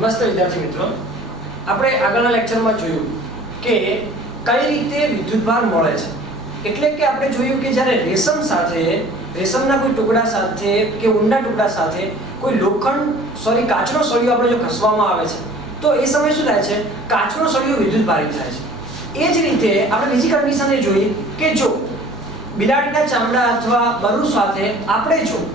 નમસ્તે વિદ્યાર્થી મિત્રો, આપણે આગળના લેક્ચરમાં જોયું કે કઈ રીતે વિદ્યુતભાર મળે છે. એટલે કે આપણે જોયું કે જ્યારે રેશમના કોઈ ટુકડા સાથે કે ઊંડા ટુકડા સાથે કોઈ કાચનો સળિયો આપણે જો ઘસવામાં આવે છે તો એ સમયે શું થાય છે, કાચનો સળિયો વિદ્યુતભારિત થાય છે. એ જ રીતે આપણે બીજી કન્ડિશન એ જોઈ કે જો બિલાડીના ચામડા અથવા બરુ સાથે આપણે જો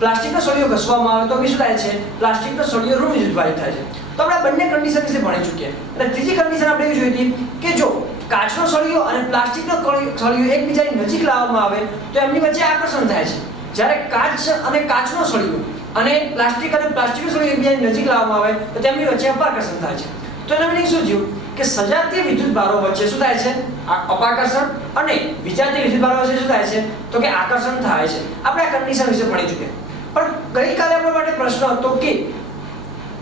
પ્લાસ્ટિકનો સળિયો ઘસવામાં આવે તો શું થાય છે, પ્લાસ્ટિકનો સળિયો ઋણ વિદ્યુતભારિત થાય છે. તો આપણે બંને કન્ડિશન વિશે ભણી ચૂક્યા. અને ત્રીજી કન્ડિશન આપણે એ જોઈ હતી કે જો કાચનો સળિયો અને પ્લાસ્ટિકનો સળિયો એકબીજાની નજીક લાવવામાં આવે તો એમની વચ્ચે આકર્ષણ થાય છે. જ્યારે કાચ અને કાચનો સળિયો અને પ્લાસ્ટિકનો સળિયો એકબીજાની નજીક લાવવામાં આવે તો તેમની વચ્ચે અપાકર્ષણ થાય છે. તો એના મિનિંગ શું થયું કે સજાતીય વિદ્યુતભારો વચ્ચે શું થાય છે, અપાકર્ષણ, અને વિજાતીય વિદ્યુતભારો વચ્ચે શું થાય છે તો કે આકર્ષણ થાય છે. આપણે આ કન્ડિશન વિશે ભણી ચૂક્યા. પણ ગઈકાલે આપણા માટે પ્રશ્ન હતો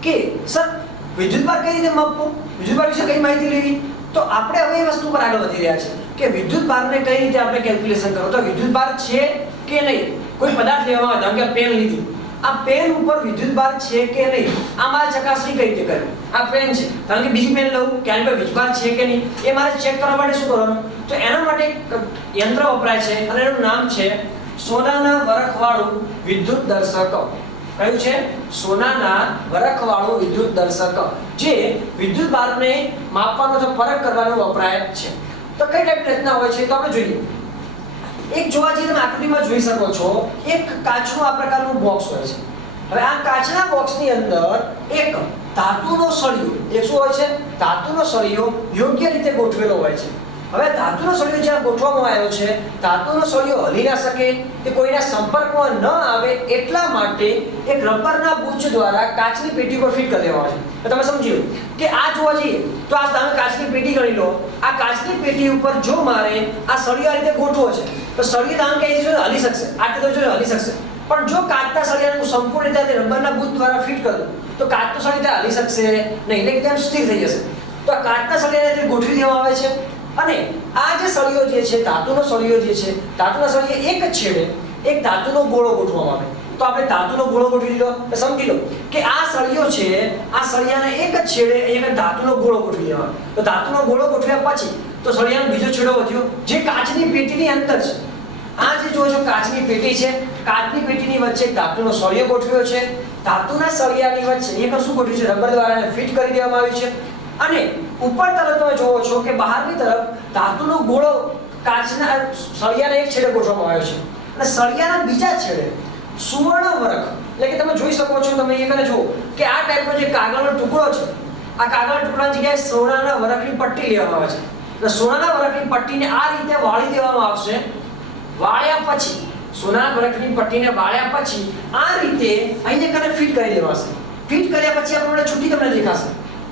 કે સર વિદ્યુતભાર કઈ રીતે માપવો, વિદ્યુતભાર વિશે કઈ માહિતી લેવી. તો આપણે હવે એ વસ્તુ પર આગળ વધી રહ્યા છે કે વિદ્યુતભારને કઈ રીતે આપણે કેલ્ક્યુલેશન કરો. તો વિદ્યુતભાર છે કે નહીં, કોઈ પદાર્થ લેવામાં આવે, જેમ કે પેન લીધી, આ પેન ઉપર વિદ્યુતભાર છે કે નહીં આ મારે ચકાસણી કઈ રીતે કરવી. આ પેન છે, કારણ કે બીજી પેન લઉં કે આની પર વિદ્યુતભાર છે કે નહીં એ મારે ચેક કરવા માટે શું કરવાનું, તો એના માટે યંત્ર વપરાય છે અને એનું નામ છે સોનાના વરખવાળું વિદ્યુત દર્શક. કયું છે? સોનાના વરખવાળું વિદ્યુત દર્શક, જે વિદ્યુતભારને માપવાનો અથવા પરખ કરવાનો વપરાય છે. તો કઈ ટાઈપની રચના હોય છે તો આપણે જોઈએ. એક જોવા જઈએ તમે આકૃતિમાં જોઈ શકો છો, એક કાચનું આ પ્રકારનું બોક્સ હોય છે. હવે આ કાચના બોક્સની અંદર એક ધાતુનો સળિયો, એક શું હોય છે, ધાતુનો સળિયો યોગ્ય રીતે ગોઠવેલો હોય છે. હવે ધાતુનો સળિયો જ્યાં ગોઠવવામાં આવ્યો છે, ધાતુનો સળિયો હલી ના શકે કે કોઈના સંપર્કમાં ન આવે એટલા માટે એક રબરના બુચ દ્વારા કાચની પેટી પર ફિટ કરી દેવામાં આવે છે. તો તમે સમજી લો કે આ જોવા જઈએ તો આ તમે કાચની પેટી ગણી લો, આ કાચની પેટી ઉપર જો મારે આ સળિયો આ રીતે ગોઠવો છે તો સળિયો આમ કઈ રીતે હલી શકશે, આ રીતે જો હલી શકશે. પણ જો કાચના સળિયાને હું સંપૂર્ણ રીતે રબરના બુચ દ્વારા ફિટ કરું તો કાચનો સળિયો હલી શકશે નહીં, એટલે એકદમ સ્થિર થઈ જશે. તો આ કાચના સળિયાને ગોઠવી દેવામાં આવે છે. અને આ જે સળિયો જે છે, ધાતુનો સળિયો જે છે, ધાતુના સળિયે એક જ છેડે એક ધાતુનો ગોળો ગોઠવવામાં આવે. તો આપણે ધાતુનો ગોળો ગોઠવી દીધો. તો સમજી લો કે આ સળિયો છે, આ સળિયાના એક જ છેડે એક ધાતુનો ગોળો ગોઠવી દેવાનો. તો ધાતુનો ગોળો ગોઠવ્યા પછી તો સળિયાનો બીજો છેડો વધ્યો જે કાચની પેટીની અંદર છે. આ જે જોવો છો કાચની પેટી છે, કાચની પેટીની વચ્ચે ધાતુનો સળિયો ગોઠવ્યો છે. ધાતુના સળિયાની વચ્ચે એક શું ગોઠવ્યું છે, રબર દ્વારા ફિટ કરી દેવામાં આવ્યું છે. અને ઉપર તરફ તમે જોવો છો કે બહારની તરફ ધાતુનો ગોળો કાચના સળિયાના એક છેડે ગોઠવવામાં આવ્યો છે. અને સળિયાના બીજા છેડે સુવર્ણ વરખ, એટલે કે તમે જોઈ શકો છો, તમે અહીંયા જુઓ કે આ ટાઈપનો જે કાગળનો ટુકડો છે, આ કાગળના ટુકડાની જગ્યાએ સોનાના વરખની પટ્ટી લેવામાં આવે છે. એટલે સોનાના વરખની પટ્ટીને આ રીતે વાળી દેવામાં આવશે. વાળ્યા પછી સોનાના વરખની પટ્ટીને વાળ્યા પછી આ રીતે અહીંયા કને ફિટ કરી દેવાશે. ફિટ કર્યા પછી આપણે છૂટી તમને દેખાશે.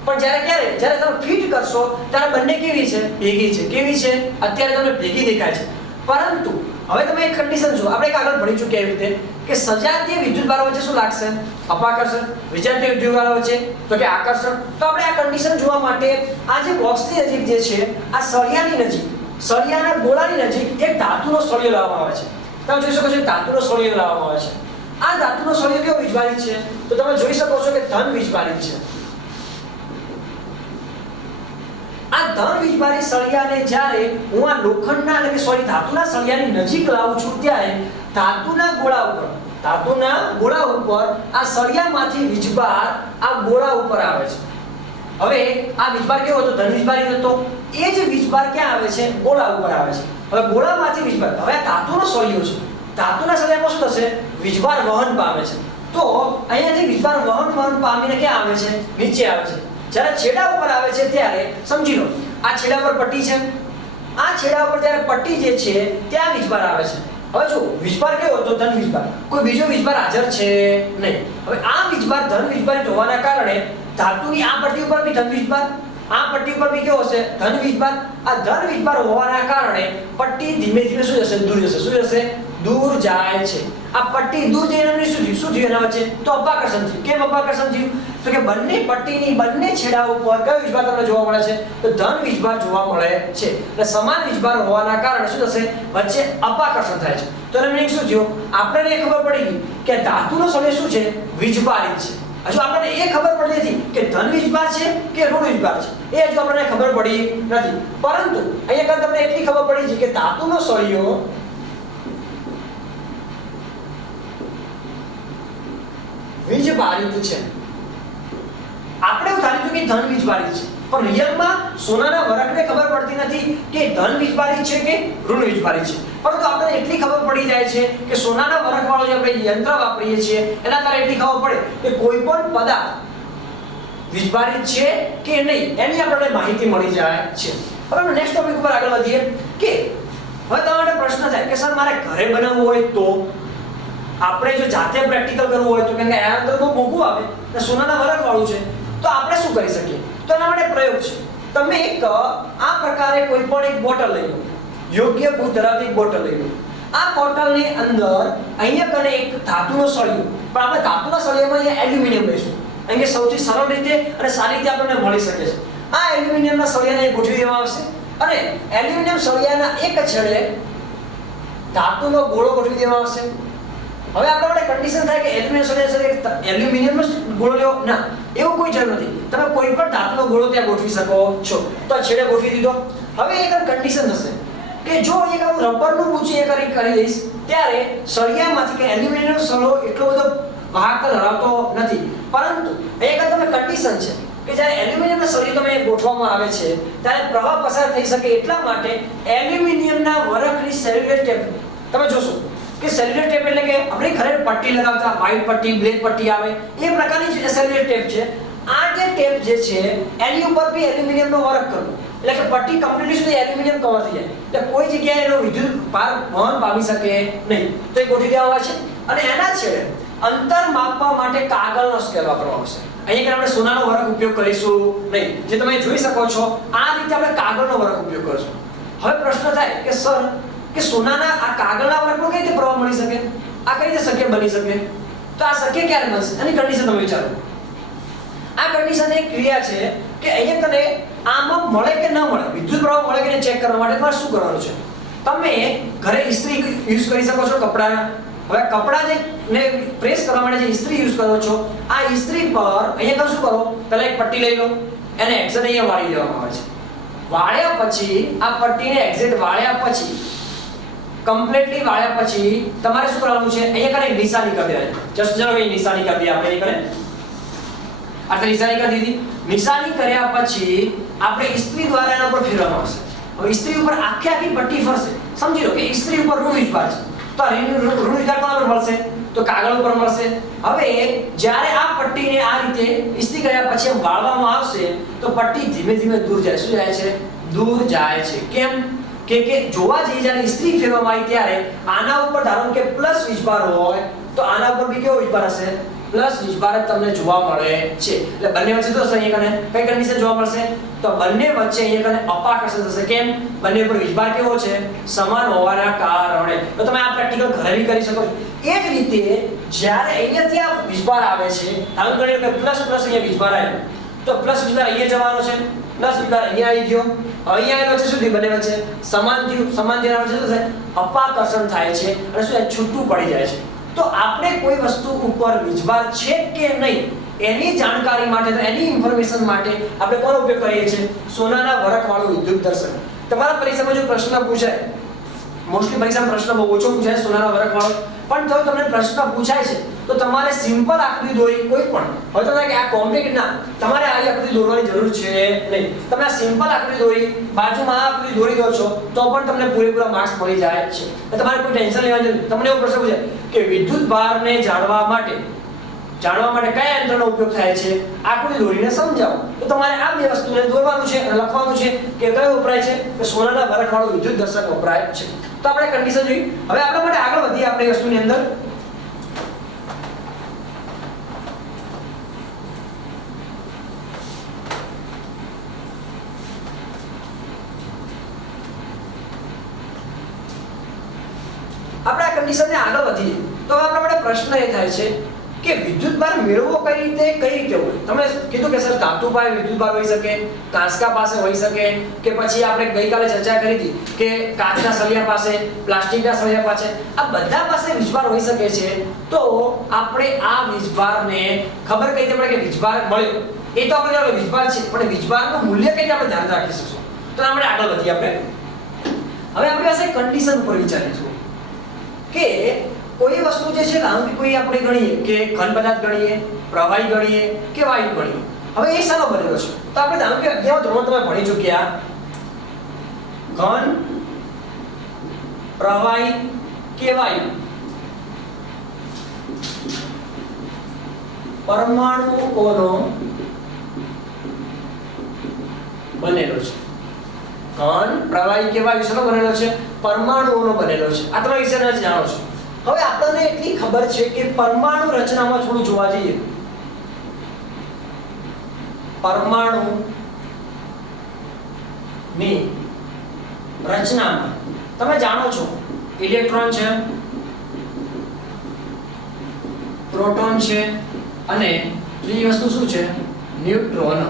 પણ જ્યારે તમે ફિટ કરશો ત્યારે બંને કેવી છે, ભેગી છે. કેવી છે? અત્યારે તમને ભેગી દેખાય છે. પરંતુ હવે તમે એક કન્ડિશન જો આપણે આગળ ભણી ચૂક્યા એવી રીતે કે સજાતીય વિદ્યુતભારો વચ્ચે શું લાગશે, અપાકર્ષણ. વિજાતીય વિદ્યુતભારો વચ્ચે તો કે આકર્ષણ. તો આપણે આ કન્ડિશન જોવા માટે આ જે બોક્સની નજીક જે છે, આ સળિયાની નજીક, સળિયાના ગોળાની નજીક એક ધાતુનો સળિયો લાવવામાં આવે છે. તમે જોઈ શકો છો ધાતુનો સળિયો લાવવામાં આવે છે. આ ધાતુનો સળિયો કેવો વીજભારિત છે તો તમે જોઈ શકો છો કે ધન વીજભારિત છે. આ ધન વીજભારિત સળિયાને જ્યારે હું આ લોખંડના એટલે કે ધાતુના સળિયાની નજીક લાવું છું ત્યારે ધાતુના ગોળા ઉપર આ સળિયામાંથી વીજભાર આ ગોળા ઉપર આવે છે. હવે આ વીજભાર કેવો હતો, ધન વીજભારિત હતો. એ જ વીજભાર ક્યાં આવે છે, ગોળા ઉપર આવે છે. હવે ગોળામાંથી વીજભાર, હવે આ ધાતુનો સળિયો છે, ધાતુના સળિયામાં શું થશે, વીજભાર વહન પામે છે. તો અહીંયાથી વીજભાર વહન પામીને ક્યાં આવે છે, નીચે આવે છે. જ્યારે છેડા ઉપર આવે છે ત્યારે સમજી લો આ છેડા પર પટ્ટી છે, આ છેડા ઉપર જ્યારે પટ્ટી જે છે ત્યાં વીજભાર આવે છે. હવે જો વીજભાર કેવો હતો, ધન વીજભાર, કોઈ બીજો વીજભાર હાજર છે નહીં. હવે આ વીજભાર ધન વીજભારિત હોવાના કારણે ધાતુની આ પટ્ટી ઉપર બી ધન વીજભાર, આ પટ્ટી ઉપર બી કેવો હશે, ધન વીજભાર. આ ધન વીજભાર હોવાના કારણે પટ્ટી ધીમે ધીમે શું જશે, દૂર જશે. શું જશે, દૂર જાય છે. આ પટ્ટી દૂર જઈને શું થયું એના વચ્ચે, તો અપાકર્ષણ થયું. કેમ અપાકર્ષણ થયું તો કે બંને પટ્ટીની બંને છેડા ઉપર કયો વીજભાર તમને જોવા મળે છે, તો ધન વીજભાર જોવા મળે છે. એટલે સમાન વીજભાર હોવાના કારણે શું થશે, વચ્ચે અપાકર્ષણ થાય છે. તો એનો મીનિંગ શું થયો, આપણને ખબર પડી ગઈ કે ધાતુનો સળિયો શું છે, વીજભારિત છે. હજુ આપણને એ ખબર પડતી હતી કે ધન વીજભાર છે કે ઋણ વીજભાર છે એ હજુ આપણને ખબર પડી નથી, પરંતુ અહીંયા તમને એટલી ખબર પડી છે કે ધાતુનો સળિયો વીજભારિત છે. આપણે એવું ધાર્યું કે ધન વીજભારિત છે, પણ રિયલમાં સોનાના વરખને ખબર પડતી નથી કે ધન વીજભારિત છે કે ઋણ વીજભારિત છે, પરંતુ આપણને એટલી ખબર પડી જાય છે કે સોનાના વરખ વાળો જે આપણે યંત્ર વાપરીએ છીએ એના દ્વારા એટલી ખબર પડે કે કોઈ પણ પદાર્થ વીજભારિત છે કે નહીં એની આપણને માહિતી મળી જાય છે. હવે આપણે નેક્સ્ટ ટોપિક ઉપર આગળ વધીએ કે હવે તમારે પ્રશ્ન થાય કે સર મારે ઘરે બનાવવું હોય તો આપણે જો જાતે પ્રેક્ટિકલ કરવું હોય તો, કેમ કે આ અંદર બહુ મોંઘું આવે અને સોનાના વરખ વાળું છે, તો આપણે શું કરી શકીએ? તો એના માટે પ્રયોગ છે. તમે એક આ પ્રકારે કોઈ પણ એક બોટલ લઈ લો, યોગ્ય ગુણ ધરાવતી એક બોટલ લઈ લો. આ બોટલની અંદર અહીંયા કને એક ધાતુનો સળિયો, પણ આપણે ધાતુના સળિયામાં અહીંયા એલ્યુમિનિયમ લઈશું, કારણ કે સૌથી સરળ રીતે અને સારી રીતે આપણને મળી શકે છે. આ એલ્યુમિનિયમના સળિયાને ગોઠવી દેવામાં આવશે અને એલ્યુમિનિયમ સળિયાના એક છેડે ધાતુનો ગોળો ગોઠવી દેવામાં આવશે. હવે આપણા માટે કન્ડિશન થાય કે એલ્યુમિનિયમ સળિયા સાથે એલ્યુમિનિયમનો ગોળો લેવો, ના, એવું કોઈ જરૂર નથી. તમે કોઈ પણ ધાતુનો ગોળો ત્યાં ગોઠવી શકો છો. તો આ છેડે ગોઠવી દીધો. હવે એક કન્ડિશન થશે કે જો એક હું રબરનું પૂછી એ કરી દઈશ ત્યારે સળિયામાંથી કે એલ્યુમિનિયમ સળિયો એટલો બધો વાહકતા ધરાવતો નથી, પરંતુ એક તમે કન્ડિશન છે કે જ્યારે એલ્યુમિનિયમના સળિયો તમે ગોઠવવામાં આવે છે ત્યારે પ્રવાહ પસાર થઈ શકે એટલા માટે એલ્યુમિનિયમના વરખની સેલ્યુલર ટેપ તમે જોશો કે સેલ્યુલર ટેપ એટલે કે આપણે ઘરે પટ્ટી લગાવતા વ્હાઇટ પટ્ટી બ્લેક પટ્ટી આવે એ પ્રકારની સેલ્યુલર ટેપ છે. આ જે ટેપ જે છે એની ઉપર બી એલ્યુમિનિયમનો વર્ક કરવો એટલે કે પટ્ટી કમ્પ્લીટલી સુધી એલ્યુમિનિયમ કવર થઈ જાય એટલે કોઈ જગ્યાએ એનો વિદ્યુત ભાર વહન પામી શકે નહીં. તો એ ગોઠવી દેવામાં આવે છે અને એના છેડે અંતર માપવા માટે કાગળનો સ્કેલ વાપરવામાં આવશે. અહીંયા આપણે સોનાનો વરખ ઉપયોગ કરીશું નહીં, જે તમે જોઈ શકો છો આ રીતે આપણે કાગળનો વરખ ઉપયોગ કરીશું. હવે પ્રશ્ન થાય કે સર કે સોનાના આ કાગળના વરખનો કઈ રીતે પ્રવાહ મળી શકે? આ કઈ રીતે શક્ય બની શકે? તો આ શક્ય ક્યારે બનશે? એની કન્ડિશન તમે વિચારો. આ કન્ડિશન એક ક્રિયા છે કે અહીંયા તને આમાં મળે કે ન મળે, વિદ્યુત પ્રવાહ મળે કે ચેક કરવા માટે તમારે શું કરવાનું છે? તમે ઘરે ઇસ્ત્રી યુઝ કરી શકો છો કપડાના. હવે કપડા ને પ્રેસ કરવા માટે જે ઇસ્ત્રી યુઝ કરો છો, આ ઇસ્ત્રી પર અહીંયા શું કરો, પહેલા એક પટ્ટી લઈ લો, એને એક્ઝેટ અહીંયા વાળી દેવામાં આવે છે. વાળ્યા પછી આ પટ્ટીને એક્ઝેટ વાળ્યા પછી કમ્પ્લીટલી વાળ્યા પછી તમારે શું કરવાનું છે? અહીંયા કરે નિશાની કરી દેવાની. જસ્ટ ચલો ભાઈ નિશાની કરી દઈએ આપણે. અહીં કરે આટલી નિશાની કરી દીધી. નિશાની કર્યા પછી આપણે ઇસ્ત્રી દ્વારા એના પર ફેરવવામાં આવશે. હવે ઇસ્ત્રી ઉપર આખી પટ્ટી ફરશે. સમજી લો કે ઇસ્ત્રી ઉપર ઋણ વીજભાર છે, તો ઋણ વીજભાર કોના પર મળશે? તો કાગળ ઉપર મળશે. હવે જ્યારે આ પટ્ટીને આ રીતે ઇસ્ત્રી કર્યા પછી એમ વાળવામાં આવશે તો પટ્ટી ધીમે ધીમે દૂર જાય. શું જાય છે? દૂર જાય છે. કેમ? કે જોવા જઈએ જ્યારે ઇસ્ત્રી ફેરવવામાં આવી ત્યારે આના ઉપર ધારો કે પ્લસ વીજભાર હોય તો આના ઉપર બી કેવો વીજભાર હશે? પ્લસ વીજભાર તમને જોવા મળે છે. એટલે બંને વચ્ચે તો અહીંયા કને કઈ કન્ડિશન જોવા મળશે? તો બંને વચ્ચે અહીંયા કને અપાકર્ષણ થશે. કેમ? બંને ઉપર વીજભાર કેવો છે? સમાન હોવાના કારણે. તો તમે આ પ્રેક્ટિકલ ઘરે બી કરી શકો છો. એ જ રીતે જ્યારે અહીંયાથી આ વીજભાર આવે છે, આમ ગણીએ કે પ્લસ પ્લસ અહીંયા વીજભાર આવ્યો, તો પ્લસ વીજભાર અહીંયા જવાનો છે, પ્લસ વીજભાર અહીંયા આવી ગયો, અહીંયા આવેલો છે, શું થયું? બંને વચ્ચે સમાન થયું. સમાન થયાનો છે શું થાય? અપાકર્ષણ થાય છે અને શું થાય? છૂટું પડી જાય છે. તો આપણે કોઈ વસ્તુ ઉપર વીજભાર છે કે નહીં એની જાણકારી માટે, એની ઇન્ફોર્મેશન માટે આપણે કોનો ઉપયોગ કરીએ છીએ? સોનાના વરખવાળું વિદ્યુત દર્શક. તમારા પરીક્ષામાં જો પ્રશ્ન પૂછાય, મોસ્ટલી પરીક્ષામાં પ્રશ્ન બહુ ઓછો પૂછાય સોનાના વરખવાળો, પણ જો તમને પ્રશ્ન પૂછાય છે તો તમારે સિમ્પલ આકૃતિ દોરી કોઈ પણ, હવે તો કે આ કોમ્પ્લિકેટેડ ના, તમારે આ આકૃતિ દોરવાની જરૂર છે નહીં. તમે આ સિમ્પલ આકૃતિ દોરી બાજુમાં આ આકૃતિ દોરી દો છો તો પણ તમને પૂરેપૂરા માર્ક્સ મળી જાય છે. તમારે કોઈ ટેન્શન લેવાની નથી. તમને એવો પ્રશ્ન પૂછાય કે વિદ્યુત ભારને જાણવા માટે કયા યંત્રનો ઉપયોગ થાય છે? આકૃતિ દોરીને સમજાવો. તો તમારે આ બે વસ્તુને દોરવાનું છે અને લખવાનું છે કે કયો વપરાય છે? કે સોનાના વરખવાળું વિદ્યુત દર્શક વપરાય છે. તો આપણે કન્ડિશન જોઈ. હવે આપણા માટે આગળ વધીએ આપણે વસ્તુની અંદર. આપણે આ કન્ડિશનને આગળ વધીએ તો હવે આપણા માટે પ્રશ્ન એ થાય છે કે વિદ્યુતભાર મેળવવો કઈ રીતે હોય. તમે કીધું કે સર ધાતુ પાસે વિદ્યુતભાર હોઈ શકે, કાંસકા પાસે હોઈ શકે, કે પછી આપણે ગઈકાલે ચર્ચા કરી હતી કે કાચના સળિયા પાસે, પ્લાસ્ટિકના સળિયા પાસે, આ બધા પાસે વીજભાર હોઈ શકે છે. તો આપણે આ વીજભારને ખબર કઈ રીતે પડે કે વીજભાર મળ્યો, એ તો આપણે વીજભાર છે, પણ વીજભારનું મૂલ્ય કઈ રીતે આપણે ધ્યાન રાખી શકીશું. તો આપણે આગળ વધીએ. આપણે હવે આપણી પાસે કન્ડિશન ઉપર વિચારીશું કે કોઈ વસ્તુ જે છે કે કોઈ આપણે ગણીએ કે ઘન પદાર્થ ગણીએ, પ્રવાહી ગણીએ કે વાયુ ગણીએ. હવે એ શાનો બનેલો છે? તો આપણે ધારો કે 11મા ધોરણમાં તમે ભણી ચૂક્યા ઘન, પ્રવાહી કે વાયુ પરમાણુઓનો બનેલો છે. ઘન, પ્રવાહી કે વાયુ શાનો બનેલો છે? પરમાણુઓનો બનેલો છે. આ તમે વિશે જાણો છો. હવે આપણને એટલી ખબર છે કે પરમાણુ રચનામાં થોડું જોવા જઈએ. પરમાણુ ની રચનામાં તમે જાણો છો ઇલેક્ટ્રોન છે, પ્રોટોન છે અને ત્રીજી વસ્તુ શું છે? ન્યુટ્રોન.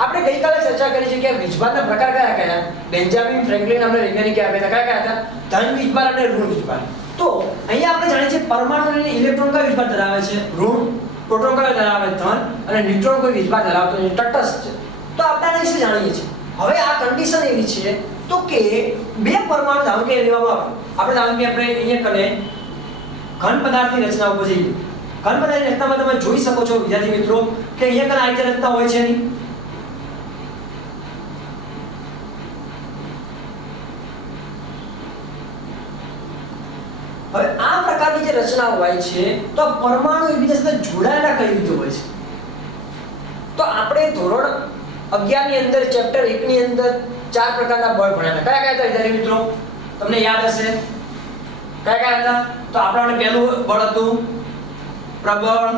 આપણે ગઈકાલે ચર્ચા કરી છે કે વીજભારના પ્રકાર કયા કયા? બેન્જામિન ફ્રેન્કલિન નામના વૈજ્ઞાનિકે આપ્યા હતા. કયા હતા? ધન વીજભાર અને ઋણ વીજભાર. તો અહીંયા આપણે જાણીએ છીએ પરમાણુ અને ઇલેક્ટ્રોન કયો વીજભાર ધરાવે છે? ઋણ. પ્રોટોન કયો ધરાવે? ધન. અને ન્યુટ્રોન કોઈ વીજભાર ધરાવતો નથી, તટસ્થ છે. તો આપણે આના વિશે જાણીએ છીએ. હવે આ કન્ડિશન એવી છે તો કે બે પરમાણુ ધારો કે લેવામાં આવે. આપણે ધારો કે આપણે અહીંયા કને ઘન પદાર્થની રચના ઉપર જઈએ. ઘન પદાર્થની રચનામાં તમે જોઈ શકો છો વિદ્યાર્થી મિત્રો કે અહીંયા કને આ રીતે રચના હોય છે નહીં. હવે આ પ્રકારની જે રચના હોય છે તો પરમાણુ એકબીજા સાથે જોડાયેલા કઈ રીતે હોય છે? તો આપણે ધોરણ 11 ની અંદર ચેપ્ટર 1 ની અંદર 4 પ્રકારના બળ ભણ્યા હતા. કયા કયા હતા વિદ્યાર્થી મિત્રો? તમને યાદ હશે. કયા કયા હતા? તો આપણે પહેલું બળ હતું પ્રબળ,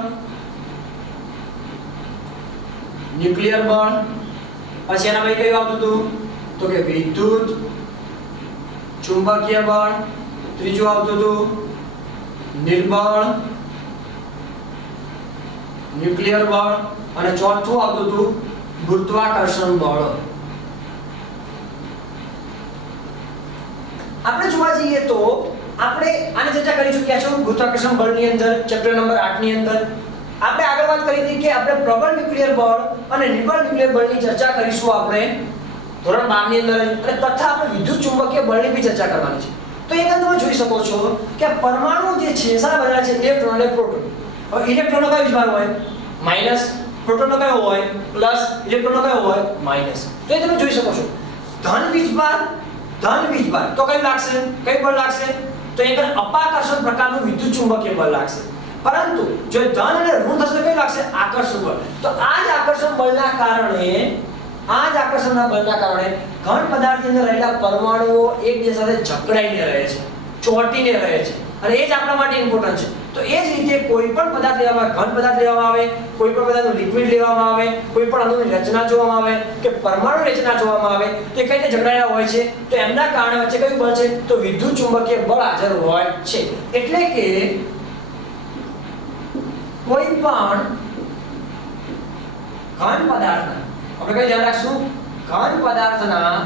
ન્યુક્લિયર બળ. પછી એના પછી કયું આવતું હતું? તો કે વિદ્યુત ચુંબકીય બળ. ત્રીજું આવતું હતું નિર્બળ ન્યુક્લિયર બળ. અને ચોથું આવતું હતું ગુરુત્વાકર્ષણ બળ. આપણે જોવા જઈએ તો આપણે આની ચર્ચા કરી ચૂક્યા છો ગુરુત્વાકર્ષણ બળની અંદર ચેપ્ટર નંબર 8 ની અંદર. આપણે આગળ વાત કરી હતી કે આપણે પ્રબળ ન્યુક્લિયર બળ અને નિર્બળ ન્યુક્લિયર બળની ચર્ચા કરીશું આપણે ધોરણ 12 ની અંદર. અને તથા આપણે વિદ્યુત ચુંબકીય બળની પણ ચર્ચા કરવાની છે. તો એક તમે જોઈ શકો છો કે પરમાણુ જે છે શાના બનેલા છે? ઇલેક્ટ્રોન અને પ્રોટોન. હવે ઇલેક્ટ્રોનનો કયો વીજભાર હોય? માઈનસ. પ્રોટોનનો કયો હોય? પ્લસ. ઇલેક્ટ્રોનનો કયો હોય? માઈનસ. તો એ તમે જોઈ શકો છો ધન વીજભાર તો કયું લાગશે? કયું બળ લાગશે? તો એક અપાકર્ષણ પ્રકારનું વિદ્યુત ચુંબકીય બળ લાગશે. પરંતુ જો ધન અને ઋણ થશે તો કયું લાગશે? આકર્ષણ બળ. તો આ જ આકર્ષણ બળના કારણે ઘન પદાર્થની અંદર રહેલા પરમાણુઓ એકબીજા સાથે જકડાઈને રહે છે, ચોંટીને રહે છે. અને એ જ આપણા માટે ઇમ્પોર્ટન્ટ છે. તો એ જ રીતે કોઈ પણ પદાર્થ લેવામાં, ઘન પદાર્થ લેવામાં આવે, કોઈ પણ પદાર્થનું લિક્વિડ લેવામાં આવે, કોઈ પણ અણુની રચના જોવામાં આવે કે પરમાણુની રચના જોવામાં આવે તો એ કઈ રીતે જકડાયેલા હોય છે? તો એમના કારણે વચ્ચે કયું બળ છે? તો વિદ્યુત ચુંબકીય બળ હાજર હોય છે. એટલે કે કોઈ પણ ઘન પદાર્થના, આપણે કઈ ધ્યાન રાખશું? ઘન પદાર્થના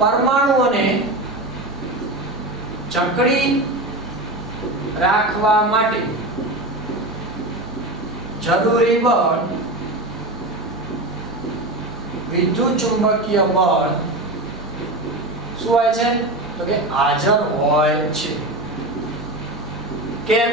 પરમાણુઓને જકડી રાખવા માટે જરૂરી બળ વિદ્યુત ચુંબકીય બળ શું હોય છે? તો કે હાજર હોય છે. કેમ?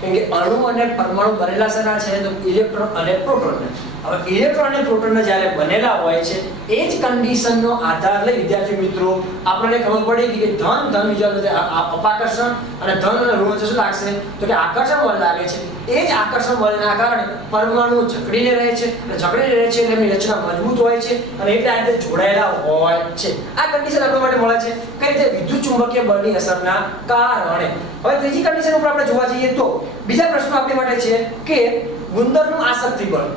કેમ કે અણુ અને પરમાણુ બનેલા શેના છે? તો ઇલેક્ટ્રોન અને પ્રોટોન. હવે ઇલેક્ટ્રોન અને પ્રોટોન જ્યારે બનેલા હોય છે એ જ કન્ડિશનનો આધાર લઈ વિદ્યાર્થી મિત્રો આપણને ખબર પડી કે ધન વિજય અપાકર્ષણ અને ધન અને ઋણ વચ્ચે શું લાગશે? તો કે આકર્ષણ બળ લાગે છે. એ જ આકર્ષણ બળના કારણે પરમાણુ જકડીને રહે છે અને જકડીને રહે છે એટલે એમની રચના મજબૂત હોય છે અને એટલે આ રીતે જોડાયેલા હોય છે. આ કન્ડિશન આપણા માટે મળે છે કઈ રીતે? વિદ્યુત ચુંબકીય બળની અસરના કારણે. હવે ત્રીજી કન્ડિશન ઉપર આપણે જોવા જઈએ તો બીજા પ્રશ્નો આપણી માટે છે કે ગુંદરનું આસક્તિ બળ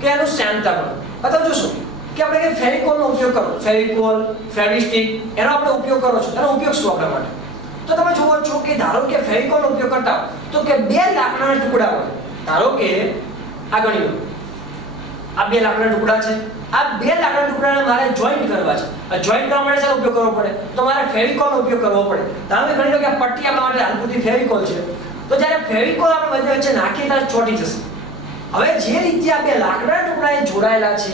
કે એનું શ્યાનતા બળ. અથવા જોશું કે આપણે કે ફેવિકોલનો ઉપયોગ કરો, ફેવિકોલ, ફેવિસ્ટિક એનો આપણે ઉપયોગ કરો છો. એનો ઉપયોગ શું આપણા માટે? તો તમે જુઓ છો કે ધારો કે ફેવિકોલનો ઉપયોગ કરતા હો તો કે બે લાકડાના ટુકડા હોય, ધારો કે આ ગણી લો, આ બે લાકડાના ટુકડા છે, આ બે લાકડાના ટુકડાને મારે જોઈન્ટ કરવા છે. આ જોઈન્ટ કરવા માટે શેનો ઉપયોગ કરવો પડે? તો મારે ફેવિકોલનો ઉપયોગ કરવો પડે. ધારો કે ગણી લો કે આ પટ્ટી આપણા માટે હાલપુરતી ફેવિકોલ છે, તો જ્યારે ફેવિકોલ આપણે બંને વચ્ચે નાખીએ ત્યારે ચોંટી જશે. હવે જે રીતે આ બે લાકડાના ટુકડા જોડાયેલા છે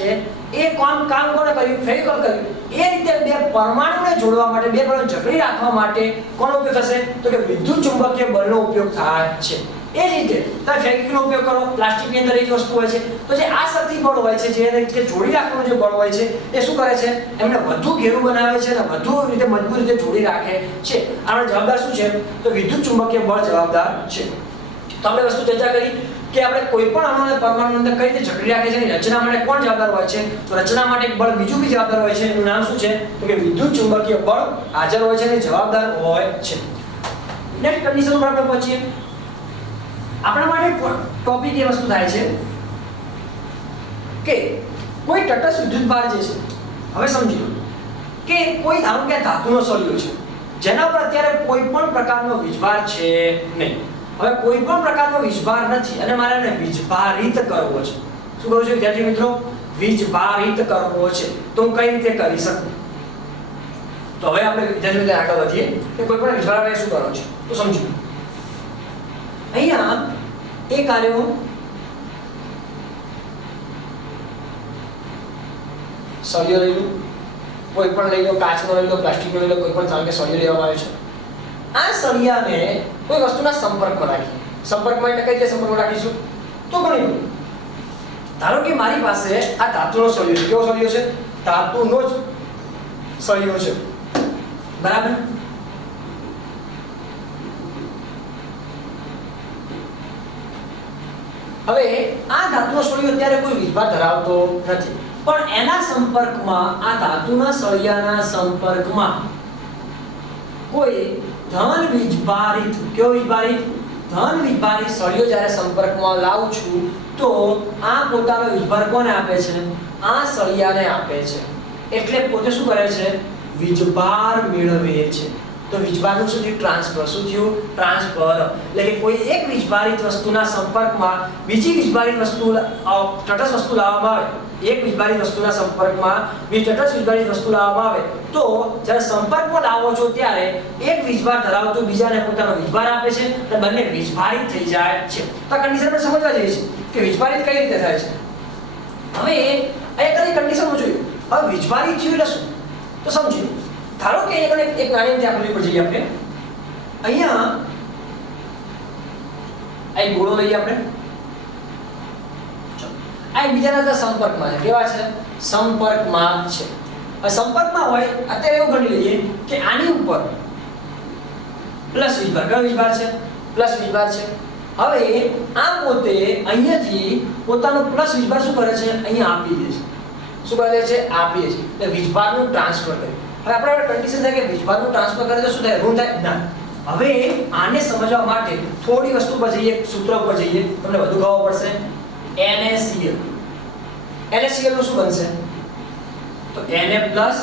એ કામ કોણે કર્યું? ફેવિકોલ કર્યું. એ રીતે બે પરમાણુને જોડવા માટે, બે પરમાણુ જકડી રાખવા માટે કોનો ઉપયોગ થશે? તો કે વિદ્યુત ચુંબકીય બળનો ઉપયોગ થાય છે. એ જ રીતે તમે ફેવિકોલનો ઉપયોગ કરો, પ્લાસ્ટિકની અંદર એ જ વસ્તુ હોય છે, તો જે આ શક્તિ બળ હોય છે, જે રીતે જોડી રાખવાનું જે બળ હોય છે, એ શું કરે છે? એમને વધુ ઘેરું બનાવે છે અને વધુ રીતે મજબૂત રીતે જોડી રાખે છે. આનો જવાબદાર શું છે? તો વિદ્યુત ચુંબકીય બળ જવાબદાર છે. તો આપણે વસ્તુ ચર્ચા કરી કે આપણે કોઈ પણ અણુ અને પરમાણુ અંદર કઈ રીતે જકડી રાખે છે એની રચના માટે કોણ જવાબદાર હોય છે? તો રચના માટે એક બળ બીજું બી જવાબદાર હોય છે, એનું નામ શું છે? તો કે વિદ્યુત ચુંબકીય બળ હાજર હોય છે અને જવાબદાર હોય છે. નેક્સ્ટ કન્ડિશન પર આપણે પહોંચીએ. આપણા માટે ટોપિક એ વસ્તુ થાય છે કે કોઈ તટસ્થ વિદ્યુતભાર જે છે, હવે સમજી લો કે કોઈ ધારો કે ધાતુનો સળિયો છે જેના પર અત્યારે કોઈ પણ પ્રકારનો વીજભાર છે નહીં. હવે કોઈ પણ પ્રકારનો વીજભાર નથી અને મારે એને વીજભારિત કરવો છે. શું કહું છું વિદ્યાર્થી મિત્રો? વીજભારિત કરવો છે. તો હું કઈ રીતે કરી શકું? તો હવે આપણે વિદ્યાર્થી મિત્રો આગળ વધીએ કે કોઈ પણ વીજભાર આપણે શું કરવો છે તો સમજો. અહીંયા એક કાર્યો સળિયો લઈ લો, કોઈ પણ લઈ લો, કાચનો લઈ લો, પ્લાસ્ટિકનો લઈ લો, કોઈ પણ ચાલે કે સળિયો લેવામાં આવે છે. આ સળિયાને કોઈ વસ્તુના સંપર્કમાં રાખીએ. સંપર્કમાં એટલે કઈ રીતે સંપર્કમાં રાખીશું? તો ગણી લો, ધારો કે મારી પાસે આ ધાતુનો સળિયો છે. કેવો સળિયો છે? ધાતુનો જ સળિયો છે, બરાબર? હવે આ ધાતુનો સળિયો અત્યારે કોઈ વીજભાર ધરાવતો નથી, પણ એના સંપર્કમાં, આ ધાતુના સળિયાના સંપર્કમાં કોઈ ધન વીજભારિત, કેવો વીજભારિત? ધન વીજભારિત સળિયો જ્યારે સંપર્કમાં લાવું છું તો આ પોતાનો વીજભાર કોને આપે છે? આ સળિયાને આપે છે. એટલે પોતે શું કરે છે? વીજભાર મેળવે છે. તો વીજભારનું શું થયું? ટ્રાન્સફર. શું થયું? ટ્રાન્સફર. એટલે કે કોઈ એક વીજભારિત વસ્તુના સંપર્કમાં બીજી વીજભારિત વસ્તુ, તટસ્થ વસ્તુ લાવવામાં આવે, એક વીજભારિત વસ્તુના સંપર્કમાં બીજી તટસ્થ વીજભારિત વસ્તુ લાવવામાં આવે તો જ્યારે સંપર્કમાં લાવો છો ત્યારે એક વીજભાર ધરાવતો બીજાને પોતાનો વીજભાર આપે છે અને બંને વીજભારિત થઈ જાય છે. તો આ કન્ડિશન પર સમજવા જેવી છે કે વીજભારિત કઈ રીતે થાય છે. હવે અહીંયા કઈ કન્ડિશનમાં જોયું. હવે વીજભારિત થયું એટલે શું? તો સમજો. ધારો કે એક નાની આકૃતિ પર જઈએ આપણે. અહીંયા આ એક ગોળો લઈએ આપણે. આ એકબીજાના સંપર્કમાં છે. કેવા છે? સંપર્કમાં છે. હવે સંપર્કમાં હોય અત્યારે એવું ગણી લઈએ કે આની ઉપર પ્લસ વીજભાર. કયો વીજભાર છે? પ્લસ વીજભાર છે. હવે આ પોતે અહીંયાથી પોતાનો પ્લસ વીજભાર શું કરે છે? અહીંયા આપી દે છે. શું કરે છે? આપી દે છે. એટલે વીજભારનું ટ્રાન્સફર કરે. હવે આપણે કન્ડિશન થાય કે વીજભારનું ટ્રાન્સફર કરે તો શું થાય? ઋણ થાય? ના. હવે આને સમજવા માટે થોડી વસ્તુ પર જઈએ, સૂત્ર પર જઈએ, તમને વધુ ખબર પડશે. NaCl. NaCl નું શું બનશે? તો Na પ્લસ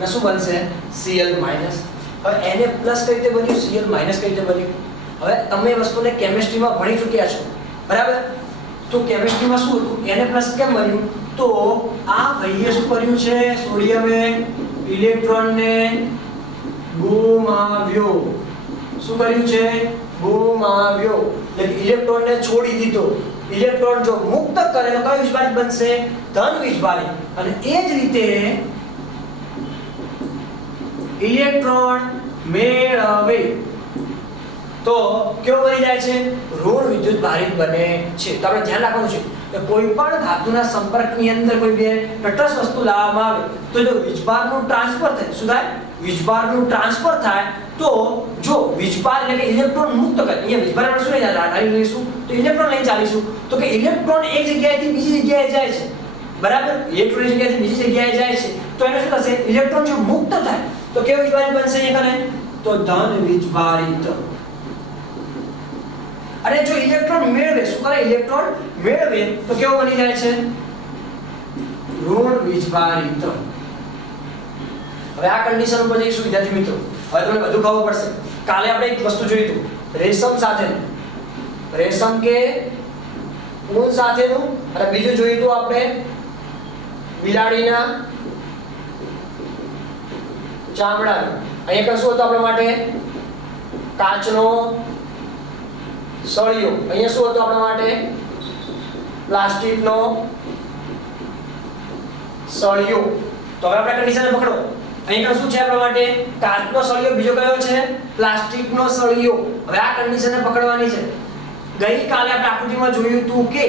ને શું બનશે? Cl minus. હવે Na પ્લસ કઈ રીતે બન્યું? Cl માઈનસ કઈ રીતે બન્યું? હવે તમે એ વસ્તુને કેમિસ્ટ્રીમાં ભણી ચૂક્યા છો, બરાબર? તો કેમિસ્ટ્રીમાં શું હતું? Na પ્લસ કેમ બન્યું? તો આ ભાઈએ શું કર્યું છે? સોડિયમે ઇલેક્ટ્રોનને ગુમાવ્યો. શું કર્યું છે? ગુમાવ્યો. એટલે ઇલેક્ટ્રોનને છોડી દીધો. ઇલેક્ટ્રોન જો મુક્ત કરે તો કયો વીજભારિત બનશે? ધન વીજભારિત. અને એ જ રીતે ઇલેક્ટ્રોન મેળવે તો કેવો બની જાય છે? ઋણ વિદ્યુત ભારિત બને છે. તો આપણે ધ્યાન રાખવાનું છે કે કોઈ પણ ધાતુના સંપર્કની અંદર કોઈ બે તટસ્થ વસ્તુ લાવવામાં આવે તો જો વીજભારનું ટ્રાન્સફર થાય, શું થાય? વીજભારનું ટ્રાન્સફર થાય તો જો વીજભાર એટલે કે ઇલેક્ટ્રોન મુક્ત કરે, અહીંયા વીજભાર આપણે શું લઈ લઈશું? તો ઇલેક્ટ્રોન લઈને ચાલીશું. તો કે ઇલેક્ટ્રોન એક જગ્યાએથી બીજી જગ્યાએ જાય છે, બરાબર? ઇલેક્ટ્રોન એક જગ્યાએથી બીજી જગ્યાએ જાય છે તો એને શું થશે? ઇલેક્ટ્રોન જો મુક્ત થાય તો કેવો વીજભારિત બનશે? અહીંયા કને તો ધન વીજભારિત. અને જો ઇલેક્ટ્રોન મેળવે, શું કરે? ઇલેક્ટ્રોન મેળવે તો કેવો બની જાય છે? ઋણ વીજભારિત. હવે આ કન્ડિશન ઉપર જઈશું વિદ્યાર્થી મિત્રો. હવે તમને બધું ખબર પડશે કાલે આપણે એક વસ્તુ જોઈ હતું રેશમ સાથેનું, રેશમ કે ઊન સાથેનું, અને બીજું જોયું હતું આપણે બિલાડીના ચામડાનું. અહીંયા શું હતું આપણા માટે કાચનો સળિયો. અહીંયા શું હતું આપણા માટે પ્લાસ્ટિકનો સળિયો. તો હવે આપણે કન્ડિશન પકડો. અહીંયા શું છે આપણા માટે કાચનો સળિયો, બીજો કયો છે પ્લાસ્ટિકનો સળિયો. હવે આ કન્ડિશનને પકડવાની છે. ગઈકાલે આપણે આકૃતિમાં જોયું હતું કે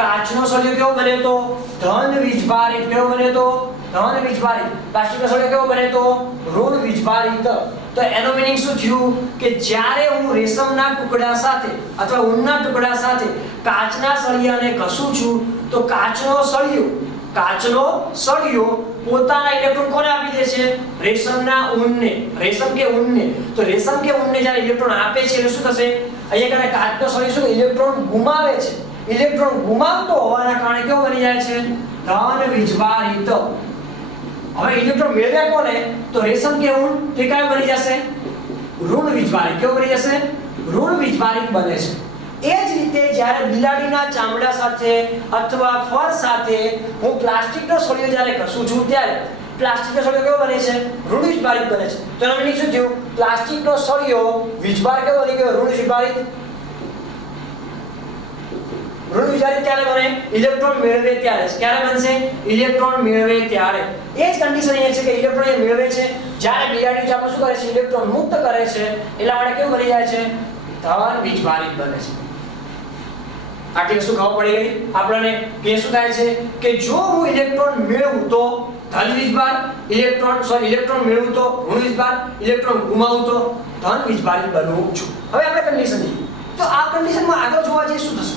કાચનો સળિયો કેવો બન્યો તો ધન વીજભારિત. કેવો બન્યો તો ધન વીજભારિત. પ્લાસ્ટિકનો સળિયો કેવો બન્યો તો ઋણ વીજભારિત. તો એનો મીનિંગ શું થયું કે જ્યારે હું રેશમના ટુકડા સાથે અથવા ઊનના ટુકડા સાથે કાચના સળિયાને ઘસું છું તો કાચનો સળિયો પોતાના ઇલેક્ટ્રોન કોને આપી દે છે? રેશમના ઊનને. રેશમ કે ઊનને. તો રેશમ કે ઊનને જ્યારે ઇલેક્ટ્રોન આપે છે એટલે શું થશે? અહીંયા કને કાચનો સળિયો શું ઇલેક્ટ્રોન ગુમાવે છે. ઇલેક્ટ્રોન ગુમાવતો હોવાના કારણે કેવો બની જાય છે? ધન વીજભારિત. હવે ઇલેક્ટ્રોન મેળવ્યા કોને? તો રેશમ કે ઊન તે કયો બની જશે? ઋણ વીજભારિત. કેવો બની જશે? ઋણ વીજભારિત બને છે. એ જ રીતે જ્યારે બિલાડીના ચામડા સાથે અથવા ફર સાથે હું પ્લાસ્ટિકનો સળિયો જ્યારે ઘસું છું ત્યારે પ્લાસ્ટિકનો સળિયો કેવો બને છે? ઋણ વીજભારિત બને છે. તો એનો મીનિંગ શું થયું? પ્લાસ્ટિકનો સળિયો વીજભાર કેવો બની ગયો? ઋણ વીજભારિત. ઋણ વીજભારિત ક્યારે બને? ઇલેક્ટ્રોન મેળવે ત્યારે. ક્યારે બનશે? ઇલેક્ટ્રોન મેળવે ત્યારે. એ જ કન્ડિશન અહીંયા છે કે ઇલેક્ટ્રોન એ મેળવે છે જ્યારે બિલાડી ચામડું શું કરે છે? ઇલેક્ટ્રોન મુક્ત કરે છે. એટલા માટે કેવું બની જાય છે? ધન વીજભારિત બને છે. આટલી વસ્તુ ખબર પડી ગઈ આપણને કે શું થાય છે કે જો હું ઇલેક્ટ્રોન મેળવું તો ધન વીજભાર, ઇલેક્ટ્રોન મેળવું તો ઋણ વીજભાર, ઇલેક્ટ્રોન ગુમાવું તો ધન વીજભારિત બનવું છું. હવે આપણે કન્ડિશન જોઈએ તો આ કન્ડિશનમાં આગળ જોવા જઈએ શું થશે.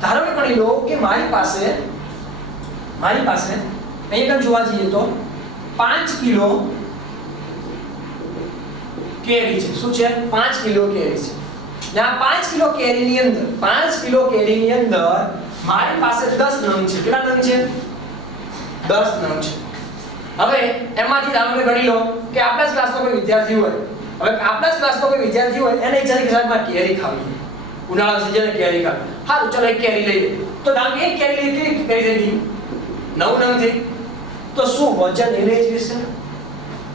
ધારો કે ગણી લો કે મારી પાસે અહીંયા જોવા જઈએ તો 5 કિલો કેરી છે. શું છે? 5 કિલો કેરી છે. આ 5 કિલો કેરીની અંદર મારી પાસે 10 નંગ છે. કેટલા નંગ છે? 10 નંગ છે. હવે એમાંથી ધારો કે ગણી લો કે આપણા જ ક્લાસનો કોઈ વિદ્યાર્થી હોય. હવે આપણા જ ક્લાસનો કોઈ વિદ્યાર્થી હોય એને ઈચ્છા છે કે સાહેબ મારે કેરી ખાવી છે. ઉનાળા સીઝને કેરી ખાવી. હારું ચલો એક કેરી લઈએ. તો ધારો કે એક કેરી લઈએ કેટલી કેરી થઈ ગઈ? 9 નંગ થઈ. તો શું વજન એને જ રહેશે?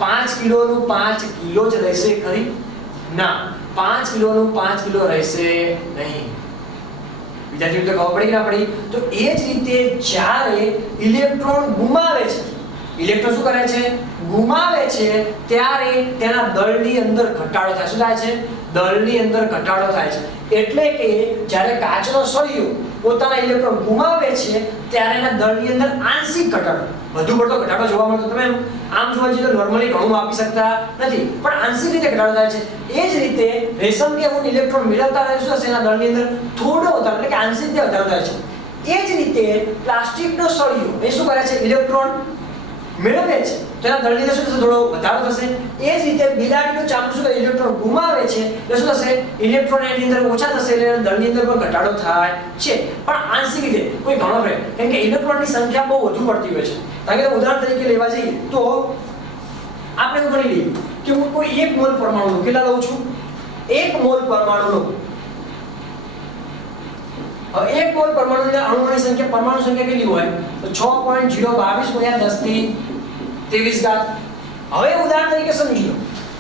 5 કિલોનું 5 કિલો જ રહેશે ખરી? ના, 5 કિલોનું 5 કિલો રહેશે નહીં. વિદ્યાર્થીઓ તો ખબર પડી કે ના પડી? તો એ જ રીતે જ્યારે ઇલેક્ટ્રોન ગુમાવે છે, ઇલેક્ટ્રોન શું કરે છે? ગુમાવે છે ત્યારે તેના દળની અંદર ઘટાડો થાય. શું થાય છે? દળની અંદર ઘટાડો થાય છે. એટલે કે જ્યારે કાચનો સળિયો પોતાના ઇલેક્ટ્રોન ગુમાવે છે ત્યારે એના દળની અંદર આંશિક ઘટાડો, વધુ પડતો ઘટાડો જોવા મળતો. તમે આમ જોવા જઈએ તો નોર્મલી ઘણું આપી શકતા નથી, પણ આંશિક રીતે ઘટાડો થાય છે. એ જ રીતે રેશમ કે ઊન ઇલેક્ટ્રોન મેળવતા રહે છે એના દળની અંદર થોડો વધારો એટલે કે આંશિક રીતે વધારો થાય છે. એ જ રીતે પ્લાસ્ટિકનો સળિયો એ શું કરે છે? ઇલેક્ટ્રોન મેળવે છે તો એના દળની અંદર શું થશે? થોડો વધારો થશે. એ જ રીતે બિલાડીનું ચામડું શું ઇલેક્ટ્રોન ગુમાવે છે એટલે શું થશે? ઇલેક્ટ્રોન એની અંદર ઓછા થશે એટલે દળની અંદર પણ ઘટાડો થાય છે, પણ આંશિક રીતે કોઈ ઘણો રહે. કેમ કે ઇલેક્ટ્રોનની સંખ્યા બહુ વધુ પડતી હોય છે. કારણ કે ઉદાહરણ તરીકે લેવા જઈએ તો આપણે એવું ગણી લઈએ કે હું કોઈ 1 મોલ પરમાણુ કેટલા લઉં છું? 1 મોલ પરમાણુ લઉં. હવે 1 મોલ પરમાણુની અણુઓની સંખ્યા પરમાણુ સંખ્યા કેટલી હોય? તો 6.022 × 1023 ઘાત. હવે ઉદાહરણ તરીકે સમજી લો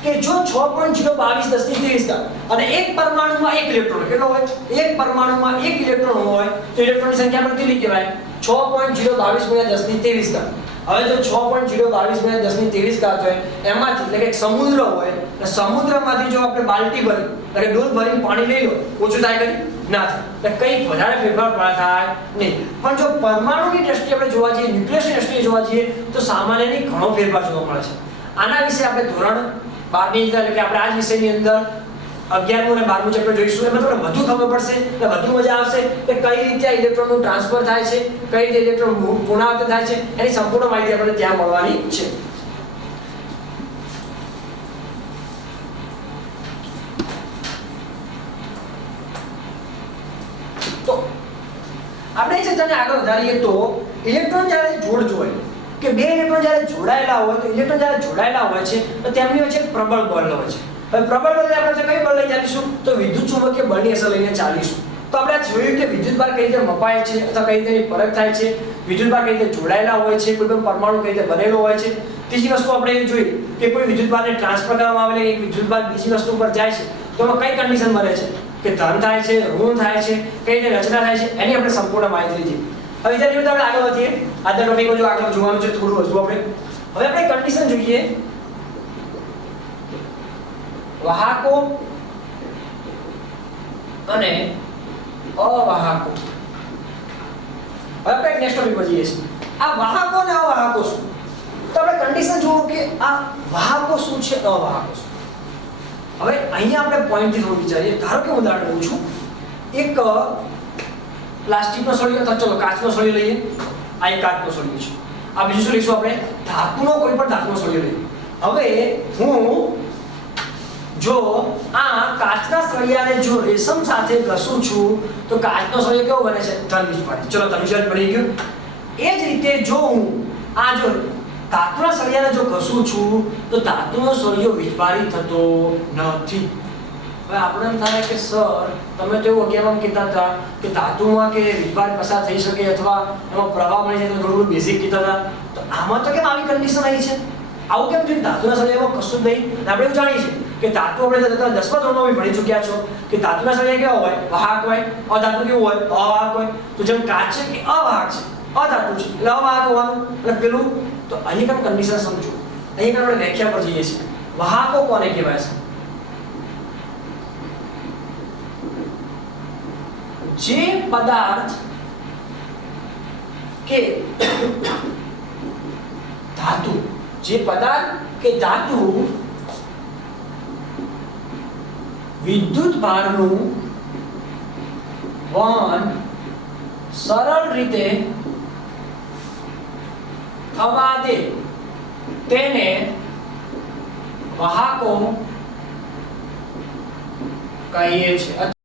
કે જો 6.022 1023 ઘાત અને એક પરમાણુમાં 1 ઇલેક્ટ્રોન કેટલો હોય? એક પરમાણુમાં 1 ઇલેક્ટ્રોન હોય તો ઇલેક્ટ્રોનની સંખ્યા પણ કેટલી કહેવાય? 6.022 × 1023 ઘાત. હવે જો 6.022 × 1023 ઘાત હોય એમાંથી એટલે કે સમુદ્ર હોય અને સમુદ્રમાંથી જો આપણે બાલટી ભરી એટલે ડોલ ભરીને પાણી લઈ લો, ઓછું થાય કરી ના થાય. એટલે કંઈક વધારે ફેરફાર થાય નહીં. પણ જો પરમાણુની દ્રષ્ટિએ આપણે જોવા જઈએ, ન્યુક્લિયસની દ્રષ્ટિએ જોવા જઈએ તો સામાન્યની ઘણો ફેરફાર જોવા મળે છે. આના વિશે આપણે ધોરણ 12 ની અંદર એટલે કે આપણે આ જ વિષયની અંદર 11મું અને 12મું ચેપ્ટર જોઈશું. એમાં તમને વધુ ખબર પડશે એટલે વધુ મજા આવશે કે કઈ રીતે ઇલેક્ટ્રોનનું ટ્રાન્સફર થાય છે, કઈ રીતે ઇલેક્ટ્રોન પુનરાવર્તન થાય છે, એની સંપૂર્ણ માહિતી આપણને ત્યાં મળવાની છે. તો આપણે ચર્ચાને આગળ વધારીએ તો ઇલેક્ટ્રોન જ્યારે જોડજો હોય કે બે ઇલેક્ટ્રોન જ્યારે જોડાયેલા હોય તો ઇલેક્ટ્રોન જ્યારે જોડાયેલા હોય છે તો તેમની વચ્ચે પ્રબળ બળ હોય છે. હવે પ્રબળ બળને આપણે કઈ બળ લઈને ચાલીશું તો વિદ્યુત ચુંબકીય બળની અસર લઈને ચાલીશું. તો આપણે આ જોયું કે વિદ્યુતભાર કઈ રીતે મપાય છે અથવા કઈ રીતે પરખ થાય છે, વિદ્યુતભાર કઈ રીતે જોડાયેલા હોય છે, કોઈ પણ પરમાણુ કઈ રીતે બનેલો હોય છે. ત્રીજી વસ્તુ આપણે એ જોઈ કે કોઈ વિદ્યુતભારને ટ્રાન્સફર કરવામાં આવે એક વિદ્યુતભાર બીજી વસ્તુ પર જાય છે તો એમાં કઈ કન્ડિશન બને છે કે ધન થાય છે, ઋણ થાય છે, કઈ રીતે રચના થાય છે એની આપણે સંપૂર્ણ માહિતી લીધી. હવે વિદ્યાર્થીઓ આપણે આગળ વધીએ. આજના ટોપિકમાં જો આગળ જોવાનું છે થોડું વસ્તુ આપણે હવે આપણે કન્ડિશન જોઈએ વાહકો અને અવાહકો. હવે આપણે નેક્સ્ટ ટોપિક પર જઈએ છીએ. આ વાહકો અને અવાહકો શું? તો આપણે કન્ડિશન જુઓ કે આ વાહકો શું છે, અવાહકો શું. હવે અહીંયા આપણે પોઈન્ટથી થોડું વિચારીએ. ધારો કે હું ઉદાહરણ લઉં છું. એક પ્લાસ્ટિકનો સળિયો અથવા ચલો કાચનો સળિયો લઈએ. આ એક કાચનો સળિયો છે. આ બીજું શું લઈશું આપણે? ધાતુનો કોઈ પણ ધાતુનો સળિયો લઈએ. હવે હું જો આ કાચના સળિયાને જો રેશમ સાથે ઘસું છું તો કાચનો સળિયો કેવો બને છે? ધન વીજભારી. ચલો ધન વીજભારી બની ગયું. એ જ રીતે જો હું આ જો ધાતુના સળિયાને જો ઘસું છું તો ધાતુનો સળિયો વીજભારી થતો નથી. હવે આપણે એમ થાય કે સર તમે તો એવું અગિયારમાં કહેતા હતા કે ધાતુમાં કે વીજભાર પસાર થઈ શકે અથવા એમાં પ્રવાહ મળી જાય તો થોડું બેઝિક કહેતા હતા. તો આમાં તો કેમ આવી કન્ડિશન આવી છે? આવું કેમ છે? ધાતુના સળિયામાં કશું જ નહીં. આપણે એવું જાણીએ છીએ કે ધાતુ આપણે 10મા ધોરણમાં બી ભણી ચૂક્યા છો કે ધાતુના સળિયા કેવા હોય? વાહક હોય. અધાતુ કેવું હોય? અવાહક હોય. તો જેમ કાચ છે કે અવાહક છે, અધાતુ છે એટલે અવાહક હોવાનું. અને પેલું તો અહીં કેમ કન્ડિશન સમજો. અહીં આપણે વ્યાખ્યા પર જઈએ છીએ. વાહકો કોને કહેવાય છે? જે પદાર્થ કે ધાતુ વિદ્યુત ભારનું વહન સરળ રીતે થવા દે તેને વાહકો કહીએ છીએ.